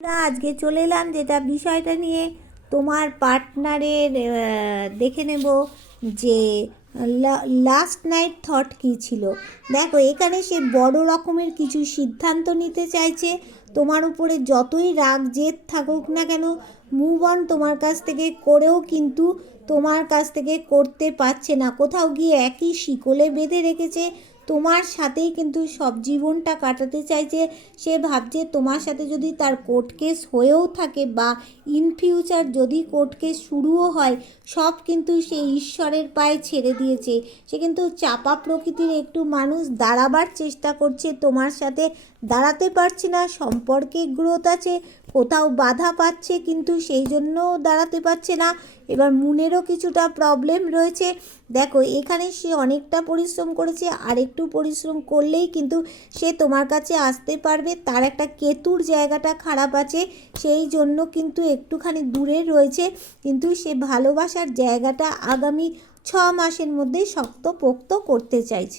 না, আজকে চলে এলাম যেটা বিষয়টা নিয়ে তোমার পার্টনারের দেখে নেব যে লাস্ট নাইট থট কী ছিল। দেখো, এখানে সে বড় রকমের কিছু সিদ্ধান্ত নিতে চাইছে। তোমার উপরে যতই রাগ জেদ থাকুক না কেন, মুভ অন তোমার কাছ থেকে করেও কিন্তু তোমার কাছ থেকে করতে পারছে না। কোথাও গিয়ে একই শিকলে বেঁধে রেখেছে, তোমার সাথেই কিন্তু সব জীবনটা কাটাতে চাইছে। সে ভাবছে তোমার সাথে যদি তার কোর্ট কেস হয়েও থাকে বা ইন ফিউচার যদি কোর্ট কেস শুরুও হয়, সব কিন্তু সে ঈশ্বরের পায়ে ছেড়ে দিয়েছে। সে কিন্তু চাপা প্রকৃতির একটু মানুষ, দাঁড়াবার চেষ্টা করছে, তোমার সাথে দাঁড়াতে পারছে না। সম্পর্কে গ্রোথ আছে, কোথাও বাধা পাচ্ছে কিন্তু সেই জন্যও দাঁড়াতে পারছে না। এবার মনেরও কিছুটা প্রবলেম রয়েছে। দেখো, এখানে সে অনেকটা পরিশ্রম করেছে, আর একটু পরিশ্রম করলেই কিন্তু সে তোমার কাছে আসতে পারবে। তার একটা কেতুর জায়গাটা খারাপ আছে, সেই জন্য কিন্তু একটুখানি দূরে রয়েছে। কিন্তু সে ভালোবাসার জায়গাটা আগামী 6 মাসের মধ্যেই শক্তপোক্ত করতে চাইছে।